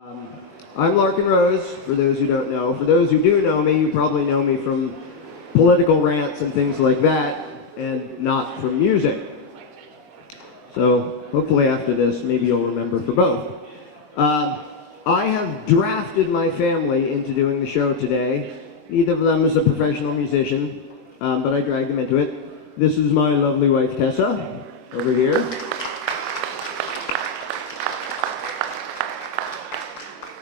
I'm Larken Rose, for those who don't know. For those who do know me, you probably know me from political rants and things like that, and not from music. So hopefully after this, maybe you'll remember for both. I have drafted my family into doing the show today. Neither of them is a professional musician, but I dragged them into it. This is my lovely wife, Kessa, over here.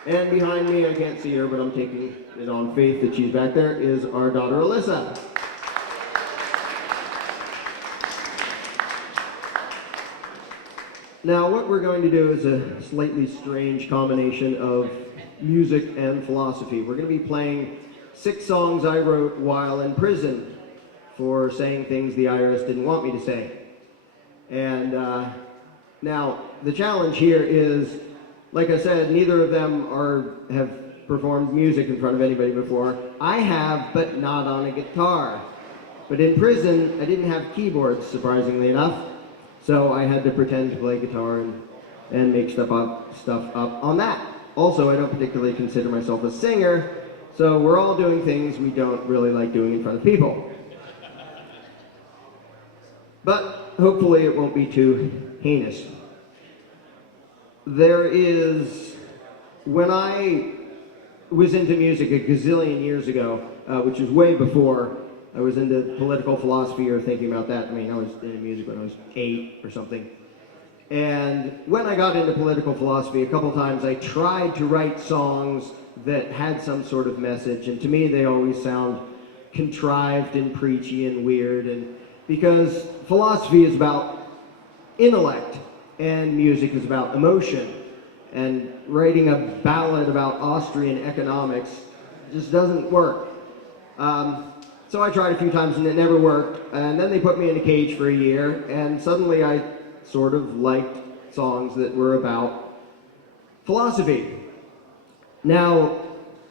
And behind me, I can't see her, but I'm taking it on faith that she's back there, is our daughter, Elisa. Now, what we're going to do is a slightly strange combination of music and philosophy. We're going to be playing 6 songs I wrote while in prison for saying things the IRS didn't want me to say. And now, the challenge here is, like I said, neither of them have performed music in front of anybody before. I have, but not on a guitar. But in prison, I didn't have keyboards, surprisingly enough, so I had to pretend to play guitar and make stuff up on that. Also, I don't particularly consider myself a singer, so we're all doing things we don't really like doing in front of people. But hopefully it won't be too heinous. When I was into music a gazillion years ago, which was way before I was into political philosophy or thinking about that. I mean, I was into music when I was 8 or something. And when I got into political philosophy, a couple times I tried to write songs that had some sort of message, and to me they always sound contrived and preachy and weird, and because philosophy is about intellect, and music is about emotion, and writing a ballad about Austrian economics just doesn't work. So I tried a few times and it never worked, and then they put me in a cage for a year, and suddenly I sort of liked songs that were about philosophy. Now,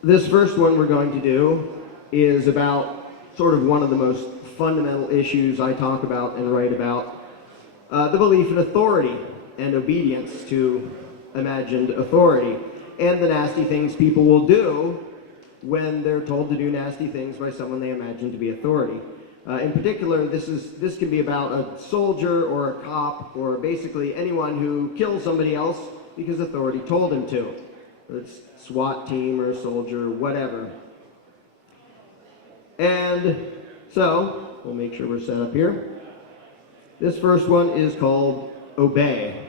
this first one we're going to do is about sort of one of the most fundamental issues I talk about and write about, the belief in authority and obedience to imagined authority, and the nasty things people will do when they're told to do nasty things by someone they imagine to be authority. In particular, this can be about a soldier or a cop or basically anyone who kills somebody else because authority told him to. It's SWAT team or a soldier, whatever. And so, we'll make sure we're set up here. This first one is called Obey.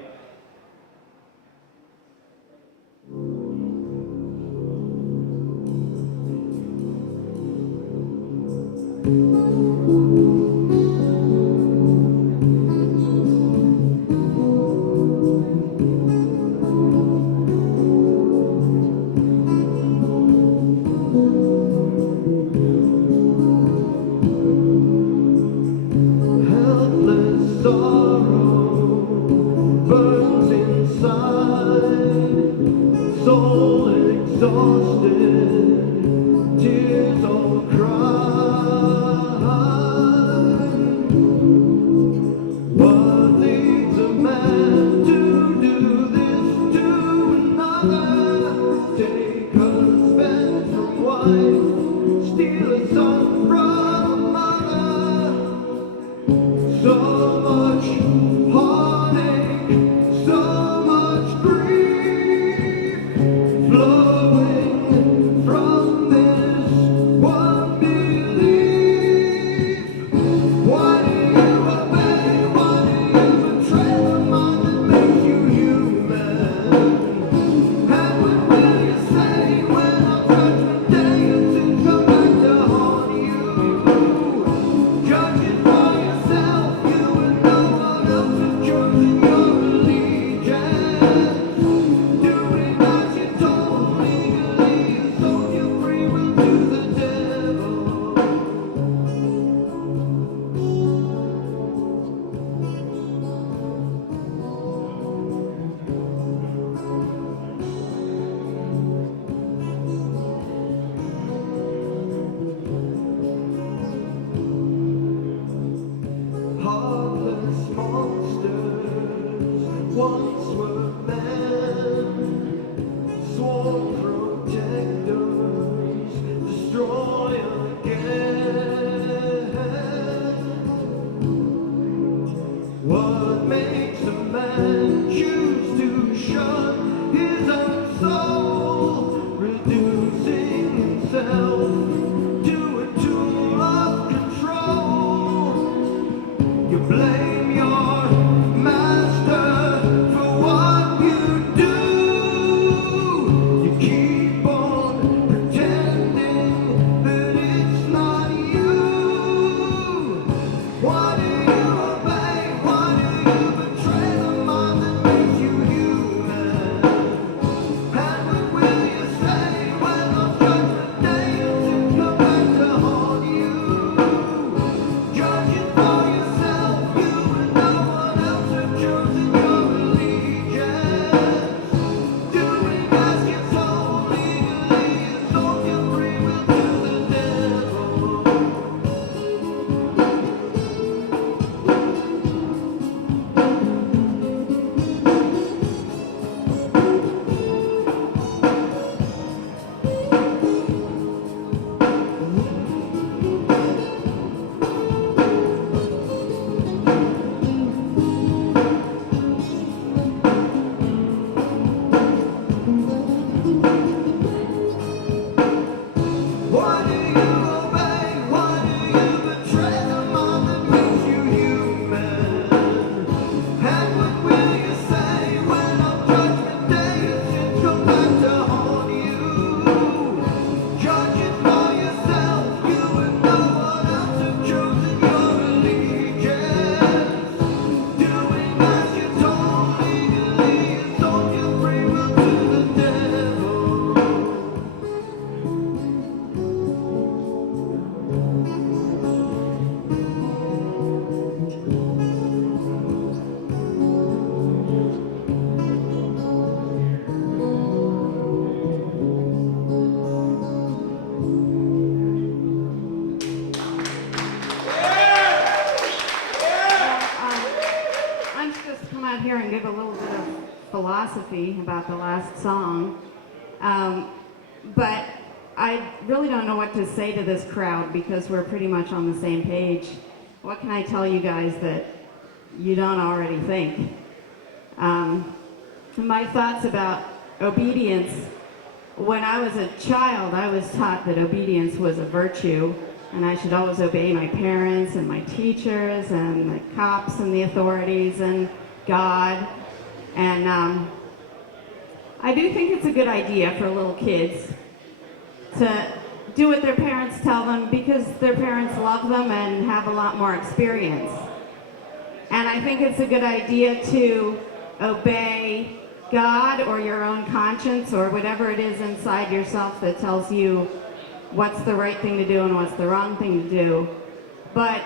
Exhausted, tears all cry. philosophy about the last song, but I really don't know what to say to this crowd because we're pretty much on the same page. What can I tell you guys that you don't already think? My thoughts about obedience. When I was a child, I was taught that obedience was a virtue, and I should always obey my parents and my teachers and the cops and the authorities and God. And I do think it's a good idea for little kids to do what their parents tell them because their parents love them and have a lot more experience. And I think it's a good idea to obey God or your own conscience or whatever it is inside yourself that tells you what's the right thing to do and what's the wrong thing to do. But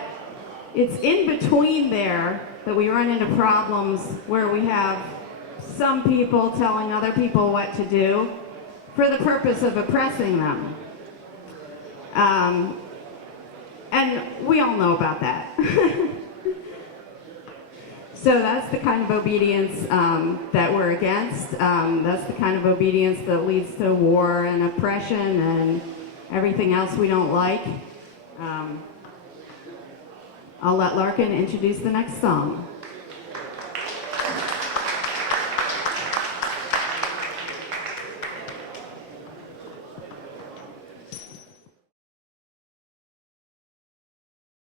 it's in between there that we run into problems where we have some people telling other people what to do for the purpose of oppressing them. And we all know about that. So that's the kind of obedience that we're against. That's the kind of obedience that leads to war and oppression and everything else we don't like. I'll let Larken introduce the next song.